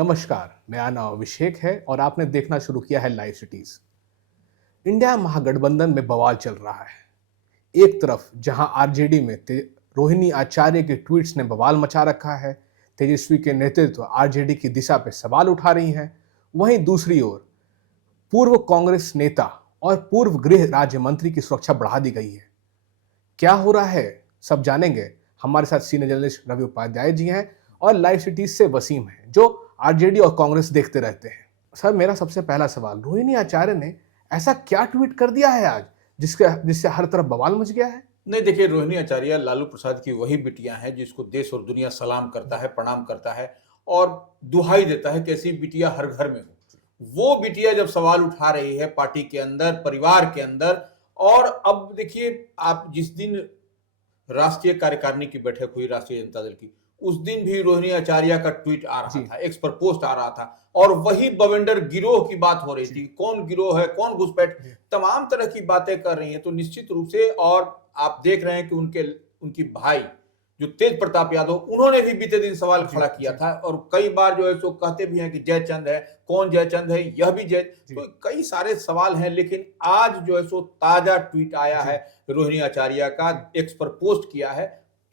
नमस्कार, मेरा नाम अभिषेक है और आपने देखना शुरू किया है लाइव सिटीज। इंडिया महागठबंधन में बवाल चल रहा है। एक तरफ जहां आरजेडी में रोहिणी आचार्य के ट्वीट्स ने बवाल मचा रखा है, तेजस्वी के नेतृत्व आरजेडी की दिशा पर सवाल उठा रही हैं, वहीं दूसरी ओर पूर्व कांग्रेस नेता और पूर्व गृह राज्य मंत्री की सुरक्षा बढ़ा दी गई है। क्या हो रहा है सब जानेंगे। हमारे साथ सीनियर जर्नलिस्ट रवि उपाध्याय जी हैं और लाइव सिटीज से वसीम हैं जो आरजेडी और कांग्रेस देखते रहते हैं। सर, मेरा सबसे पहला सवाल, रोहिणी आचार्य ने ऐसा क्या ट्वीट कर दिया है आज जिससे हर तरफ बवाल मच गया है? नहीं, देखिए, रोहिणी आचार्य लालू प्रसाद की वही बिटियां हैं जिसको देश और दुनिया सलाम करता है, प्रणाम करता है और दुहाई देता है कि ऐसी बिटिया हर घर में हो। वो बिटिया जब सवाल उठा रही है पार्टी के अंदर, परिवार के अंदर, और अब देखिए, आप जिस दिन राष्ट्रीय कार्यकारिणी की बैठक हुई राष्ट्रीय जनता दल की, उस दिन भी रोहिणी आचार्य का ट्वीट आ रहा था, एक्स पर पोस्ट आ रहा था और वही बवेंडर गिरोह की बात हो रही थी। कौन गिरोह है, कौन घुसपैठ, तमाम तरह की बातें कर रही हैं। तो निश्चित रूप से, और आप देख रहे हैं कि उनकी भाई जो तेज प्रताप यादव, उन्होंने भी बीते दिन सवाल खड़ा किया था और कई बार जो है सो कहते भी हैं कि जयचंद है, कौन जयचंद है, यह भी जय, तो कई सारे सवाल हैं। लेकिन आज जो है सो ताजा ट्वीट आया है रोहिणी आचार्य का, एक्स पर पोस्ट किया है,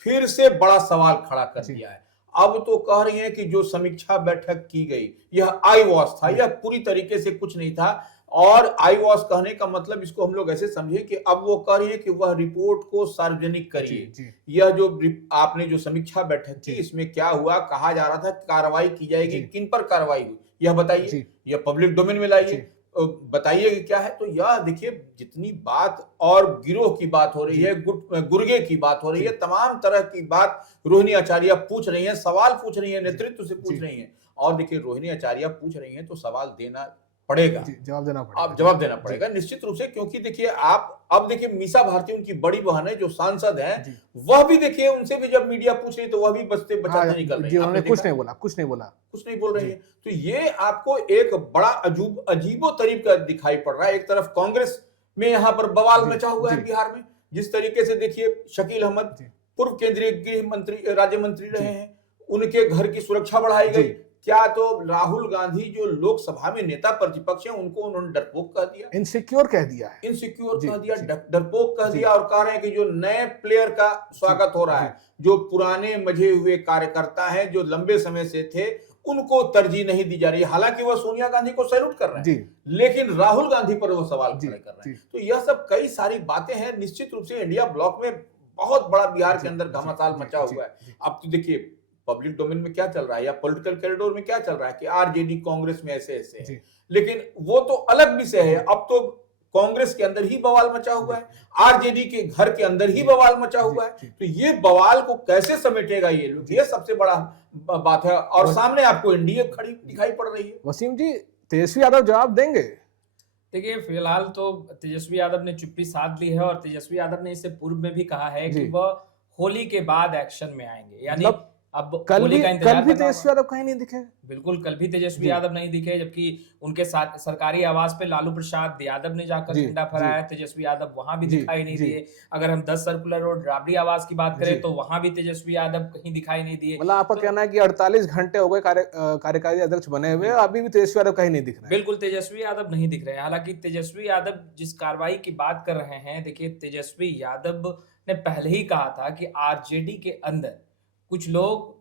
फिर से बड़ा सवाल खड़ा कर दिया है। अब तो कह रही हैं कि जो समीक्षा बैठक की गई यह आई वॉश था, यह पूरी तरीके से कुछ नहीं था। और आई वॉश कहने का मतलब इसको हम लोग ऐसे समझे कि अब वो कह रही है कि वह रिपोर्ट को सार्वजनिक करिए। यह जो आपने जो समीक्षा बैठक की, इसमें क्या हुआ, कहा जा रहा था कार्रवाई की जाएगी, किन पर कार्रवाई हुई यह बताइए, यह पब्लिक डोमेन में लाइए, बताइए कि क्या है। तो यह देखिए, जितनी बात और गिरोह की बात हो रही है, गुर्गे की बात हो रही है, तमाम तरह की बात रोहिणी आचार्य पूछ रही है, सवाल पूछ रही है, नेतृत्व से पूछ रही है। और देखिए, रोहिणी आचार्य पूछ रही है तो सवाल देना पड़ेगा, जवाब देना पड़ेगा, आप जवाब देना पड़ेगा निश्चित रूप से। क्योंकि देखिए, आप अब देखिए, मीसा भारती उनकी बड़ी बहन है जो सांसद है, वह भी देखिए, उनसे भी जब मीडिया पूछ रही तो वह भी बचते बचाते निकल रही है। कुछ नहीं बोल रही है। तो ये आपको एक बड़ा अजीबो तरीका दिखाई पड़ रहा है। एक तरफ कांग्रेस में यहाँ पर बवाल मचा हुआ है बिहार में, जिस तरीके से देखिए शकील अहमद पूर्व केंद्रीय गृह मंत्री, राज्य मंत्री रहे हैं, उनके घर की सुरक्षा बढ़ाई गई। क्या तो राहुल गांधी जो लोकसभा में नेता प्रतिपक्ष हैं, उनको उन्होंने डरपोक कह दिया, इनसिक्योर कह दिया, डरपोक कह दिया, और कह रहे हैं कि जो नए प्लेयर का स्वागत हो रहा है, जो पुराने मजे हुए कार्यकर्ता हैं, जो लंबे समय से थे, उनको तरजीह नहीं दी जा रही है। हालांकि वह सोनिया गांधी को सैल्यूट कर रहे हैं, लेकिन राहुल गांधी पर वो सवाल खड़े कर रहे हैं। तो यह सब कई सारी बातें हैं। निश्चित रूप से इंडिया ब्लॉक में बहुत बड़ा बिहार के अंदर घमासान मचा हुआ है। अब तो देखिए, पब्लिक डोमेन में क्या चल रहा है या पॉलिटिकल कॉरिडोर में क्या चल रहा है कि आरजेडी कांग्रेस में ऐसे है, लेकिन वो तो अलग विषय है। अब तो कांग्रेस के अंदर ही बवाल मचा हुआ है, आरजेडी के घर के अंदर ही बवाल मचा हुआ है। तो ये बवाल को कैसे समेटेगा ये लोग, ये सबसे बड़ा बात है। और सामने आपको एनडीए खड़ी दिखाई पड़ रही है। वसीम जी, तेजस्वी यादव जवाब देंगे? देखिए, फिलहाल तो तेजस्वी यादव ने चुप्पी साध ली है और तेजस्वी यादव ने इससे पूर्व में भी कहा है कि वह होली के बाद एक्शन में आएंगे। यानी अब कल भी तेजस्वी यादव कहीं नहीं दिखे। बिल्कुल, कल भी तेजस्वी यादव नहीं दिखे, जबकि उनके साथ सरकारी आवास पे लालू प्रसाद यादव ने जाकर झंडा फहराया, तेजस्वी यादव वहां भी दिखाई नहीं दिए। अगर हम 10 सर्कुलर रोड राबड़ी आवास की बात करें तो वहां भी तेजस्वी यादव कहीं दिखाई नहीं दिए। मतलब आपका कहना है कि 48 घंटे हो गए कार्यकारी अध्यक्ष बने हुए, अभी भी तेजस्वी यादव कहीं नहीं दिख रहे? बिल्कुल, तेजस्वी यादव नहीं दिख रहे हैं। हालांकि तेजस्वी यादव जिस कार्रवाई की बात कर रहे हैं, देखिए, तेजस्वी यादव ने पहले ही कहा था कि आरजेडी के अंदर कुछ लोग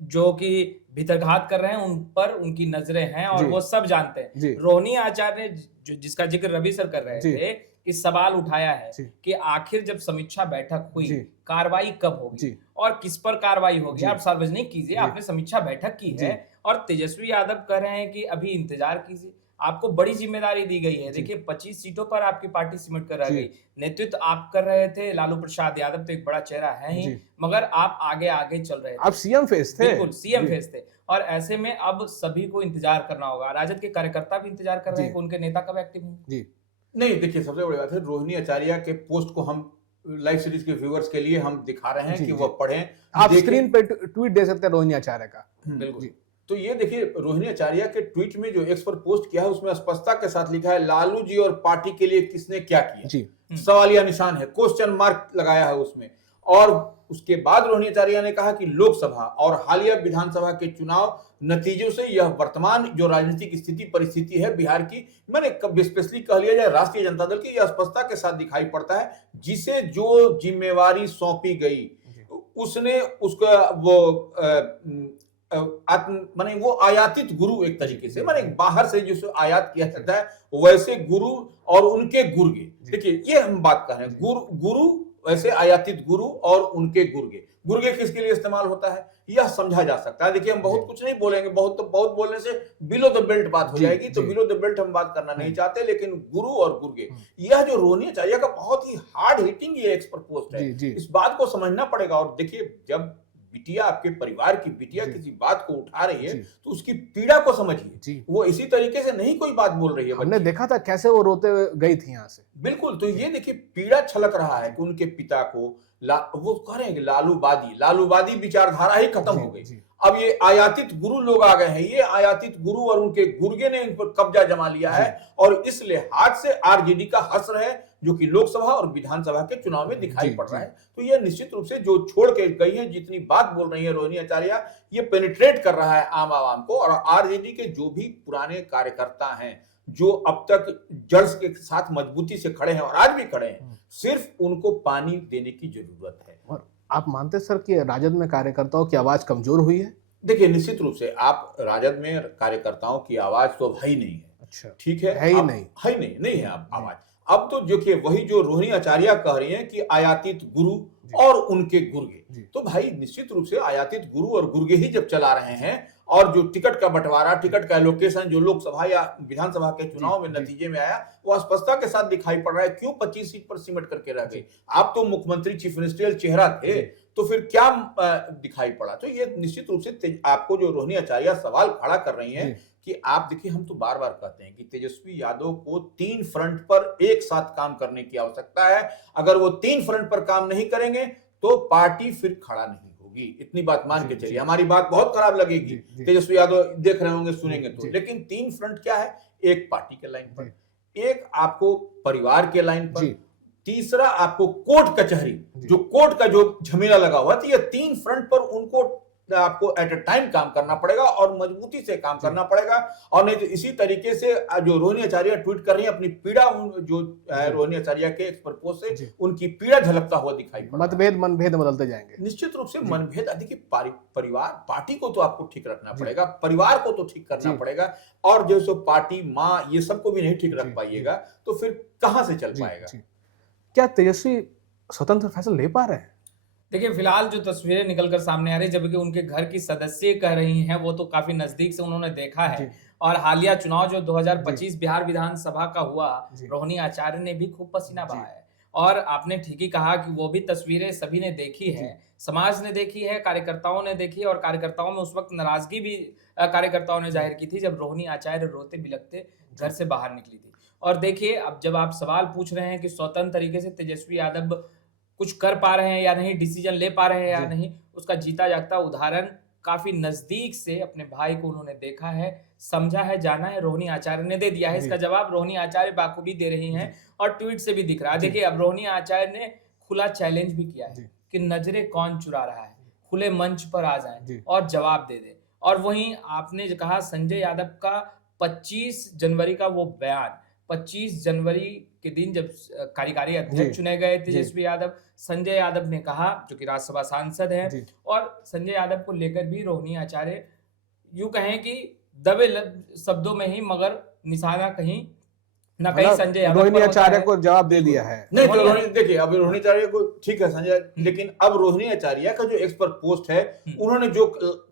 जो कि भीतरघात कर रहे हैं, उन पर उनकी नजरें हैं और वो सब जानते हैं। रोहिणी आचार्य ने जिसका जिक्र रवि सर कर रहे थे, कि सवाल उठाया है कि आखिर जब समीक्षा बैठक हुई, कार्रवाई कब होगी और किस पर कार्रवाई होगी, आप सार्वजनिक कीजिए। आपने समीक्षा बैठक की है और तेजस्वी यादव कह रहे हैं कि अभी इंतजार कीजिए, आपको बड़ी जिम्मेदारी दी गई है। देखिए, 25 सीटों पर आपकी पार्टी सिमट कर रह गई। नेतृत्व आप कर रहे थे, लालू प्रसाद यादव तो एक बड़ा चेहरा है ही, मगर आप आगे आगे चल रहे थे, आप सीएम फेस थे। बिल्कुल, सीएम फेस थे। और ऐसे में अब सभी को इंतजार करना होगा। राजद के कार्यकर्ता भी इंतजार कर रहे हैं कि उनके नेता कब एक्टिव हों। नहीं, देखिए, सबसे बड़ी बात है, रोहिणी आचार्य के पोस्ट को हम लाइव सीरीज के व्यूअर्स के लिए हम दिखा रहे हैं कि वह पढ़ें। आप स्क्रीन पे ट्वीट दे सकते हैं रोहिणी आचार्य का। बिल्कुल। तो ये देखिए, रोहिणी आचार्य के ट्वीट में जो एक्स पर पोस्ट किया है, उसमें स्पष्टता के साथ लिखा है, लालू जी और पार्टी के लिए किसने क्या किया, सवालिया निशान है, क्वेश्चन मार्क लगाया है उसमें। और उसके बाद रोहिणी आचार्य ने कहा कि लोकसभा और हालिया विधानसभा के चुनाव नतीजों से यह वर्तमान जो राजनीतिक स्थिति परिस्थिति है बिहार की, मैंने स्पेशली कह लिया जाए राष्ट्रीय जनता दल की, यह स्पष्टता के साथ दिखाई पड़ता है जिसे जो जिम्मेवारी सौंपी गई उसने उसका वो माने वो आयातित गुरु एक तरीके से, माने बाहर से जिसे आयात किया जाता है वैसे गुरु और उनके गुर्गे। देखिए ये हम बात कर रहे हैं, गुरु वैसे आयातित गुरु और उनके गुर्गे किसके लिए इस्तेमाल होता है यह समझा जा सकता है। देखिए हम बहुत कुछ नहीं बोलेंगे, बहुत बोलने से बिलो द बेल्ट बात हो जाएगी, तो बिलो द बेल्ट हम बात करना नहीं चाहते, लेकिन गुरु और गुर्गे यह जो रोहिणी आचार्य का बहुत ही हार्ड हिटिंग ये एक्सपर्ट पोस्ट है, इस बात को समझना पड़ेगा। और देखिए जब बिटिया आपके परिवार की बिटिया किसी बात को उठा रही है तो उसकी पीड़ा को समझिए, वो इसी तरीके से नहीं कोई बात बोल रही है। हमने देखा था कैसे वो रोते हुए गई थी यहाँ से, बिल्कुल। तो ये देखिए पीड़ा छलक रहा है कि उनके पिता को वो कह रहे हैं कि लालूवादी विचारधारा ही खत्म हो गई। अब ये आयातित गुरु लोग आ गए हैं, ये आयातित गुरु और उनके गुर्गे ने इन पर कब्जा जमा लिया है और इस लिहाज से आरजेडी का हश्र है जो कि लोकसभा और विधानसभा के चुनाव में दिखाई पड़ रहा है। तो ये निश्चित रूप से जो छोड़ के गई है, जितनी बात बोल रही है रोहिणी आचार्य, ये पेनिट्रेट कर रहा है आम आवाम को। और आरजेडी के जो भी पुराने कार्यकर्ता हैं जो अब तक जड़ के साथ मजबूती से खड़े हैं और आज भी खड़े हैं, सिर्फ उनको पानी देने की जरूरत है। और आप मानते सर कि राजद में कार्यकर्ताओं की आवाज कमजोर हुई है? देखिए निश्चित रूप से आप राजद में कार्यकर्ताओं की आवाज तो है ही नहीं है। अच्छा, ठीक है, है ही नहीं है आवाज। अब तो देखिए वही जो रोहिणी आचार्य कह रही हैं कि आयातित गुरु और उनके गुर्गे, तो भाई निश्चित रूप से आयातित गुरु और गुर्गे ही जब चला रहे हैं और जो टिकट का बंटवारा, टिकट का एलोकेशन जो लोकसभा या विधानसभा के चुनाव में नतीजे में आया वो स्पष्टता के साथ दिखाई पड़ रहा है। क्यों 25 सीट पर सिमट करके रह गए? आप तो मुख्यमंत्री चीफ मिनिस्टरियल चेहरा थे, तो फिर क्या दिखाई पड़ा? तो ये निश्चित रूप से आपको जो रोहिणी आचार्य सवाल खड़ा कर रही हैं कि आप देखिए हम तो बार बार कहते हैं कि तेजस्वी यादव को 3 फ्रंट पर एक साथ काम करने की आवश्यकता है। अगर वो 3 फ्रंट पर काम नहीं करेंगे तो पार्टी फिर खड़ा नहीं होगी, इतनी बात मान के चलिए। हमारी बात बहुत खराब लगेगी, तेजस्वी यादव देख रहे होंगे, सुनेंगे तो, लेकिन 3 फ्रंट क्या है? एक पार्टी के लाइन पर, एक आपको परिवार के लाइन पर, तीसरा आपको कोर्ट कचहरी, जो कोर्ट का जो झमेला लगा हुआ, तो ये 3 फ्रंट पर उनको आपको एट अ टाइम काम करना पड़ेगा और मजबूती से काम करना पड़ेगा। और नहीं तो इसी तरीके से जो रोहिणी आचार्य ट्वीट कर रही है अपनी पीड़ा, जो रोहिणी आचार्य के एक्सपर्ट पोस्ट से उनकी पीड़ा झलकता हुआ दिखाई पड़ रहा है। मनभेद बदलते जाएंगे निश्चित रूप से मनभेद। देखिए परिवार, पार्टी को तो आपको ठीक रखना पड़ेगा, परिवार को तो ठीक करना पड़ेगा, और जो सो पार्टी माँ ये सबको भी नहीं ठीक रख पाइएगा तो फिर कहां से चल पाएगा? क्या तेजस्वी स्वतंत्र फैसला ले पा रहे हैं? देखिए फिलहाल जो तस्वीरें निकलकर सामने आ रही है, जबकि उनके घर की सदस्य कह रही हैं, वो तो काफी नजदीक से उन्होंने देखा है। और हालिया चुनाव जो 2025 बिहार विधानसभा का हुआ, रोहिणी आचार्य ने भी खूब पसीना बहाया है। और आपने ठीक ही कहा कि वो भी तस्वीरें सभी ने देखी है, समाज ने देखी है, कार्यकर्ताओं ने देखी है। और कार्यकर्ताओं में उस वक्त नाराजगी भी कार्यकर्ताओं ने जाहिर की थी जब रोहिणी आचार्य रोते बिलखते घर से बाहर निकली थी। और देखिए अब जब आप सवाल पूछ रहे हैं कि स्वतंत्र तरीके से तेजस्वी यादव कुछ कर पा रहे हैं या नहीं, डिसीजन ले पा रहे हैं या नहीं, उसका जीता जागता उदाहरण काफी नजदीक से अपने भाई को उन्होंने देखा है, समझा है, जाना है, रोहिणी आचार्य ने दे दिया है। इसका जवाब रोहिणी आचार्य बाखूबी दे रही हैं और ट्वीट से भी दिख रहा है। देखिए अब रोहिणी आचार्य ने खुला चैलेंज भी किया है कि नजरें कौन चुरा रहा है, खुले मंच पर आ जाएं और जवाब दे दे। और वहीं आपने कहा संजय यादव का 25 जनवरी का वो बयान, 25 जनवरी के दिन जब कार्यकारी अध्यक्ष चुने गए तेजस्वी यादव, संजय यादव ने कहा, जो कि राज्यसभा सांसद हैं, और संजय यादव को लेकर भी रोहिणी आचार्य यूं कहें कि दबे शब्दों में ही मगर निशाना कहीं न कहीं संजय यादव रोहिणी आचार्य को जवाब दे दिया है। नहीं तो देखिए अब रोहिणी आचार्य को ठीक है संजय, लेकिन अब रोहिणी आचार्य का जो एक्सपर्ट पोस्ट है उन्होंने जो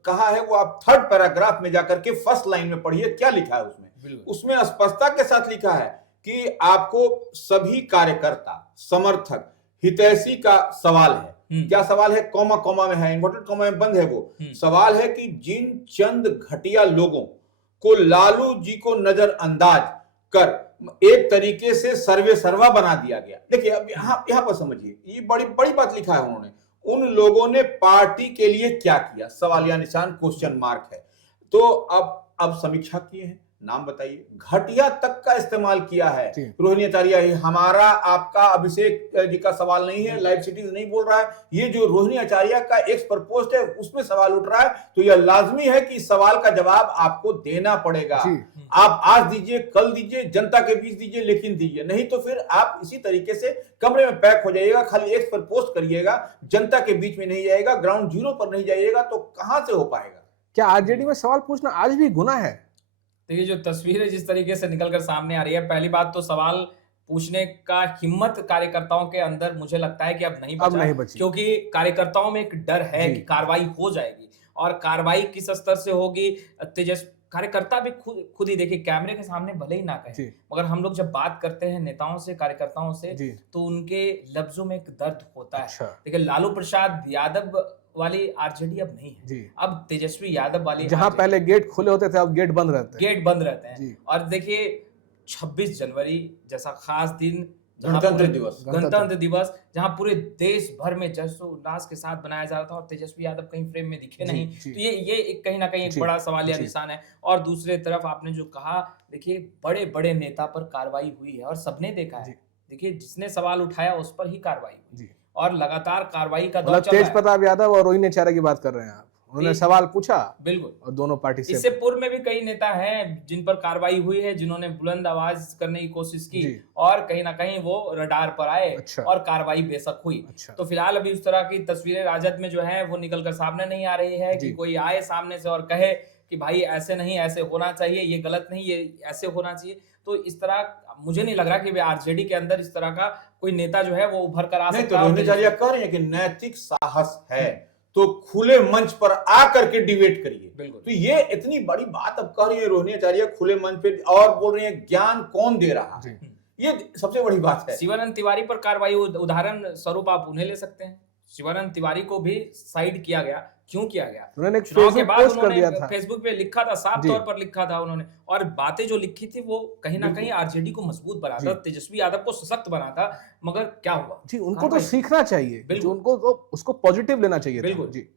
कहा है वो आप 3rd पैराग्राफ में जाकर के 1st लाइन में पढ़िए, क्या लिखा है उसमें स्पष्टता के साथ लिखा है कि आपको सभी कार्यकर्ता, समर्थक, हितैषी का सवाल है। क्या सवाल है? कॉमा कॉमा में है, इन्वर्टेड कॉमा में बंद है वो। सवाल है कि जिन चंद घटिया लोगों को लालू जी को नजरअंदाज कर एक तरीके से सर्वे सर्वा बना दिया गया। देखिए अब यहाँ पर समझिए, ये बड़ी बड़ी बात लिखा है उन्होंने। उन लोगों ने पार्टी के लिए क्या किया? सवालिया निशान, क्वेश्चन मार्क है। तो अब समीक्षा किए हैं, नाम बताइए, घटिया तक का इस्तेमाल किया है। जी। रोहिणी आचार्य, ये हमारा आपका अभिषेक जी का सवाल नहीं है, लाइव सिटीज नहीं बोल रहा है, ये जो रोहिणी आचार्य का एक्स पर पोस्ट है उसमें सवाल उठ रहा है। तो यह लाजमी है कि इस सवाल का जवाब आपको देना पड़ेगा। जी। आप आज दीजिए, कल दीजिए, जनता के बीच दीजिए, लेकिन दीजिए, नहीं तो फिर आप इसी तरीके से कमरे में पैक हो जाइएगा, खाली एक्स पर पोस्ट करिएगा, जनता के बीच में नहीं जाइएगा, ग्राउंड जीरो पर नहीं जाइएगा, तो कहां से हो पाएगा। क्या आरजेडी में सवाल पूछना आज भी गुनाह है? देखिए जो तस्वीरें जिस तरीके से निकल कर सामने आ रही है, पहली बात तो सवाल पूछने का हिम्मत कार्यकर्ताओं के अंदर मुझे लगता है कि अब नहीं अब बचा, नहीं बची। क्योंकि कार्यकर्ताओं में एक डर है जी। कि कार्रवाई हो जाएगी, और कार्रवाई किस स्तर से होगी। तेजस कार्यकर्ता भी खुद ही देखिए, कैमरे के सामने भले ही ना जी। कहे, मगर हम लोग जब बात करते हैं नेताओं से, कार्यकर्ताओं से, जी। तो उनके लफ्जों में एक दर्द होता है। अच्छा। देखिए लालू प्रसाद यादव वाली आरजेडी अब नहीं है, जी। अब तेजस्वी यादव वाली जहां RJD पहले गेट खुले होते थे, अब गेट बंद रहते हैं। गेट बंद रहते हैं। जी। और देखिए 26 जनवरी जैसा खास दिन, जहाँ गणतंत्र पूरे- दिवस। गणतंत्र दिवस, जहां पूरे देश भर में जश्न-उल्लास के साथ मनाया जा रहा था, और तेजस्वी यादव कहीं फ्रेम में दिखे जी, नहीं, जी। तो ये एक कहीं ना कहीं एक जी, बड़ा सवालिया जी। निशान है। और दूसरे तरफ आपने जो कहा, देखिए बड़े बड़े नेता पर कार्रवाई हुई है और सबने देखा जी। है। देखिए जिसने सवाल उठाया उस पर ही कार्रवाई हुई, जी। और लगातार कार्रवाई का दौर मतलब चल तेज रहा है। प्रताप यादव और रोहिणी आचार्य की बात कर रहे हैं आप? उन्होंने जी। सवाल पूछा बिल्कुल। और दोनों पार्टी से इससे पूर्व में भी कई नेता हैं जिन पर कार्रवाई हुई है, जिन्होंने बुलंद आवाज करने की कोशिश की, जी। और कहीं ना कहीं वो रडार पर आए, अच्छा। और कार्रवाई बेशक हुई। अच्छा। तो फिलहाल अभी उस तरह की तस्वीरें राजद में जो है वो निकल कर सामने नहीं आ रही है जी। कि कोई आए सामने से और कहे कि भाई ऐसे नहीं, ऐसे होना चाहिए, ये गलत नहीं, ये ऐसे होना चाहिए। तो इस तरह मुझे नहीं लग रहा कि आरजेडी के अंदर इस तरह का कोई नेता जो है वो उभर कर आ नहीं, तो सकता है। रोहिणी आचार्य कह रहे हैं कि नैतिक साहस है तो खुले मंच पर आकर के डिबेट करिए। बिल्कुल। तो ये इतनी बड़ी बात अब कह रही है रोहिणी आचार्य खुले मंच पे, और बोल रही है ज्ञान कौन दे रहा है। जी। ये सबसे बड़ी बात है। शिवानंद तिवारी पर कार्रवाई, उदाहरण स्वरूप आप उन्हें ले सकते हैं। शिवानंद तिवारी को भी साइड किया गया, क्यों किया गया? उन्होंने एक चुनाव के फेसबुक बाद पोस्ट कर उन्होंने दिया था। फेसबुक पे लिखा था, साफ जी। तौर पर लिखा था उन्होंने, और बातें जो लिखी थी वो कहीं ना बिल्कुल। कहीं आरजेडी को मजबूत जी। बनाता, तेजस्वी यादव को सशक्त बनाता, मगर क्या हुआ? जी, उनको तो कार्रवाई। सीखना चाहिए, जो बिल्कुल। उनको तो उसको पॉजिटिव लेना चाहिए था। बिल्कुल। जी।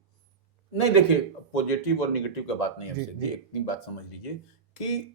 नहीं, देखिए पॉजिटिव और निगेटिव का बात नहीं है जी, आपसे। जी। इतनी बात समझ लीजिए कि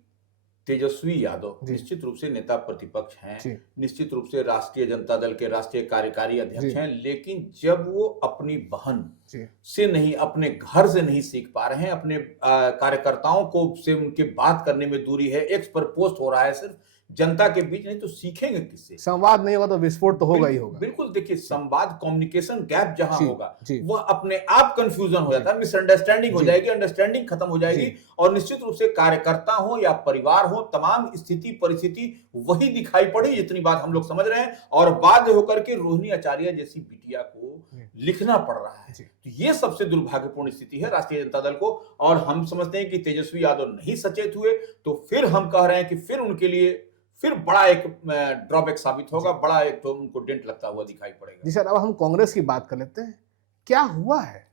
तेजस्वी यादव जी। निश्चित रूप से नेता प्रतिपक्ष हैं, जी। निश्चित रूप से राष्ट्रीय जनता दल के राष्ट्रीय कार्यकारी अध्यक्ष जी। हैं, लेकिन जब वो अपनी बहन जी। से नहीं, अपने घर से नहीं सीख पा रहे हैं, अपने कार्यकर्ताओं को से उनके बात करने में दूरी है, एक्स पर पोस्ट हो रहा है सिर्फ जनता के बीच, नहीं तो सीखेंगे किससे? संवाद नहीं होगा तो विस्फोट तो होगा ही होगा। बिल्कुल, देखिए संवाद, कम्युनिकेशन गैप जहां जी, होगा, जी। वह अपने आप कंफ्यूजन हो जाता है, मिसअंडरस्टैंडिंग हो जी। जाएगी, अंडरस्टैंडिंग खत्म हो जाएगी, जी। और निश्चित रूप से कार्यकर्ता हो या परिवार हो, तमाम स्थिति परिस्थिति वही दिखाई पड़ी, इतनी बात हम लोग समझ रहे हैं, और बाध्य होकर के रोहिणी आचार्य जैसी बिटिया को लिखना पड़ रहा है। जी। तो ये सबसे दुर्भाग्यपूर्ण स्थिति है राष्ट्रीय जनता दल को, और हम समझते हैं कि तेजस्वी यादव नहीं सचेत हुए, तो फिर हम कह रहे हैं कि फिर उनके लिए फिर बड़ा एक ड्रॉबैक साबित होगा, बड़ा एक तो उनको डेंट लगता हुआ दिखाई पड़ेगा। जी सर, अब हम कांग्रेस की बात कर लेते हैं। क्या हुआ है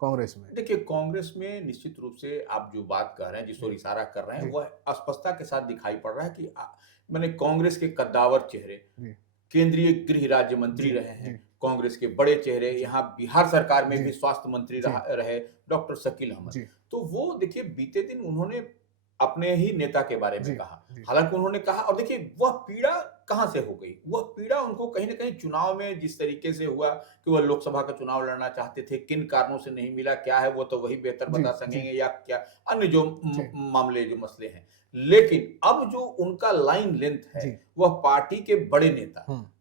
कांग्रेस में? देखिए कांग्रेस में निश्चित रूप से आप जो बात कर रहे हैं, जिस ओर इशारा कर रहे हैं, जी। वह स्पष्टता के साथ दिखाई पड़ रहा है कि मैंने कांग्रेस के कद्दावर चेहरे, जी। केंद्रीय गृह राज्य मंत्री जी, रहे हैं, जी। कांग्रेस के बड़े चेहरे, यहाँ बिहार सरकार में जी। भी स्वास्थ्य मंत्री जी। रहे डॉक्टर शकील अहमद। जी। तो वो देखिए बीते दिन उन्होंने अपने ही नेता के बारे जी, में कहा, जी। हालांकि उन्होंने कहा, और देखिए वह पीड़ा कहां से हो गई? वह पीड़ा उनको कहीं ना कहीं चुनाव में जिस तरीके से हुआ कि वह लोकसभा का चुनाव लड़ना चाहते थे, किन कारणों से नहीं मिला, क्या है वो तो वही बेहतर जी, बता सकेंगे, या क्या अन्य जो जी। मामले, जो मसले हैं। लेकिन अब जो उनका लाइन लेंथ है, जी। वह पार्टी के बड़े नेता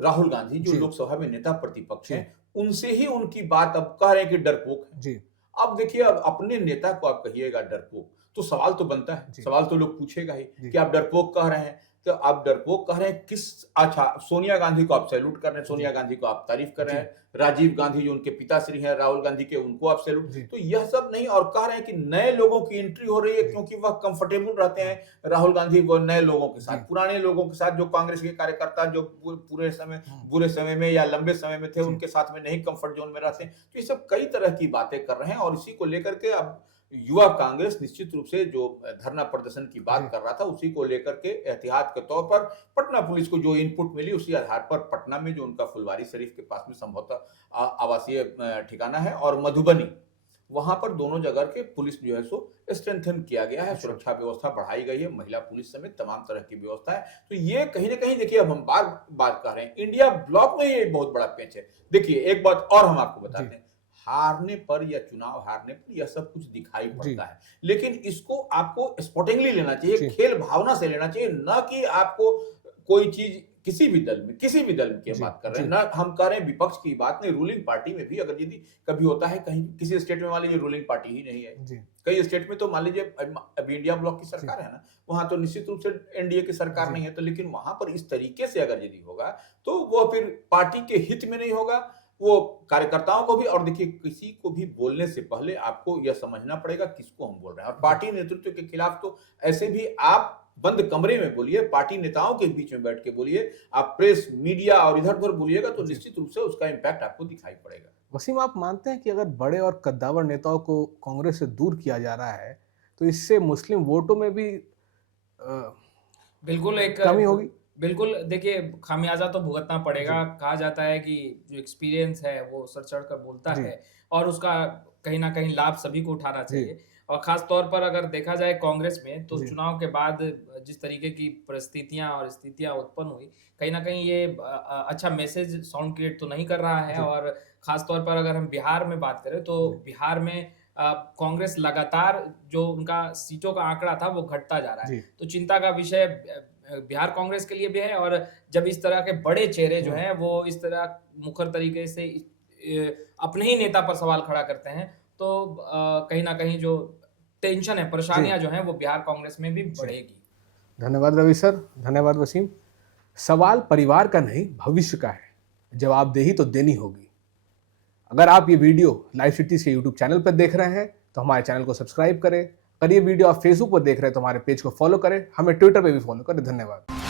राहुल गांधी, जो जी। लोकसभा में नेता प्रतिपक्ष जी। हैं, उनसे ही उनकी बात अब कह रहे हैं कि डरपोक है। जी। अब देखिए, अब अपने नेता को आप कहिएगा डरपोक, तो सवाल तो बनता है, जी। सवाल तो लोग पूछेगा ही जी। कि आप डरपोक कह रहे हैं, तो आप डरपोक कह रहे हैं किस? अच्छा, सोनिया गांधी को आप सैल्यूट कर रहे हैं, सोनिया गांधी को आप तारीफ कर रहे हैं, राजीव गांधी जो उनके पिताश्री हैं, राहुल गांधी के, उनको आप सैल्यूट, जी। तो यह सब नहीं, और कह रहे हैं कि नए लोगों की एंट्री हो रही है, क्योंकि वह कंफर्टेबल रहते हैं राहुल गांधी, वो नए लोगों के साथ, जी। पुराने लोगों के साथ, जो कांग्रेस के कार्यकर्ता जो पूरे समय, बुरे समय में या लंबे समय में थे, जी। उनके साथ में नहीं कंफर्ट जोन में रहते हैं। तो ये सब कई तरह की बातें कर रहे हैं, और इसी को लेकर के अब युवा कांग्रेस निश्चित रूप से जो धरना प्रदर्शन की बात जी। कर रहा था, उसी को लेकर के एहतियात के तौर पर पटना पुलिस को जो इनपुट मिली, उसी आधार पर पटना में जो उनका फुलवारी शरीफ के पास में संभवतः आवासीय ठिकाना है, और मधुबनी वहां पर दोनों जगह के पुलिस जो है सो स्ट्रेंथन किया गया है, सुरक्षा व्यवस्था बढ़ाई गई है, महिला पुलिस समेत तमाम तरह की व्यवस्था है। तो ये कहीं ना कहीं देखिए, अब हम बार बात कर रहे हैं, इंडिया ब्लॉक में ये बहुत बड़ा पेच है। देखिए एक बात और हम आपको बताते हैं, हारने पर या चुनाव हारने पर यह सब कुछ दिखाई पड़ता है, लेकिन इसको आपको स्पोर्टिंगली लेना चाहिए, खेल भावना से लेना चाहिए, न कि आपको कोई चीज किसी भी दल में की बात कर रहे हैं, ना हम कह रहे हैं विपक्ष की बात नहीं, रूलिंग पार्टी में भी अगर यदि कभी होता है, कहीं किसी स्टेट में मान लीजिए रूलिंग पार्टी ही नहीं है, कई स्टेट में तो मान लीजिए अभी इंडिया ब्लॉक की सरकार है ना, वहां तो निश्चित रूप से एनडीए की सरकार नहीं है, तो लेकिन वहां पर इस तरीके से अगर यदि होगा तो वो फिर पार्टी के हित में नहीं होगा, वो कार्यकर्ताओं को भी। और देखिए, किसी को भी बोलने से पहले आपको यह समझना पड़ेगा किसको हम बोल रहे हैं, और पार्टी नेतृत्व के खिलाफ तो ऐसे भी आप बंद कमरे में बोलिए, पार्टी नेताओं के बीच में बैठ के बोलिए, आप प्रेस मीडिया और इधर उधर बोलिएगा तो निश्चित रूप से उसका इम्पैक्ट आपको दिखाई पड़ेगा। वसीम, आप मानते हैं कि अगर बड़े और कद्दावर नेताओं को कांग्रेस से दूर किया जा रहा है तो इससे मुस्लिम वोटों में भी बिल्कुल एक कमी होगी? बिल्कुल, देखिए खामियाजा तो भुगतना पड़ेगा। कहा जाता है कि जो एक्सपीरियंस है वो सर चढ़ कर बोलता है, और उसका कहीं ना कहीं लाभ सभी को उठाना चाहिए। और खास तौर पर अगर देखा जाए कांग्रेस में, तो चुनाव के बाद जिस तरीके की परिस्थितियां और स्थितियां उत्पन्न हुई, कहीं ना कहीं ये अच्छा मैसेज साउंड क्रिएट तो नहीं कर रहा है। और खास तौर पर अगर हम बिहार में बात करें तो बिहार में कांग्रेस लगातार जो उनका सीटों का आंकड़ा था वो घटता जा रहा है, तो चिंता का विषय बिहार कांग्रेस के लिए भी है। और जब इस तरह के बड़े चेहरे जो हैं वो इस तरह मुखर तरीके से अपने ही नेता पर सवाल खड़ा करते हैं, तो कहीं ना कहीं जो टेंशन है, परेशानियां जो हैं वो बिहार कांग्रेस में भी बढ़ेगी। धन्यवाद रवि सर, धन्यवाद वसीम। सवाल परिवार का नहीं, भविष्य का है, जवाबदेही तो देनी होगी। अगर आप ये वीडियो लाइव सिटीज के यूट्यूब चैनल पर देख रहे हैं तो हमारे चैनल को सब्सक्राइब करें। अगर ये वीडियो आप फेसबुक पर देख रहे हैं तो हमारे पेज को फॉलो करें, हमें ट्विटर पे भी फॉलो करें। धन्यवाद।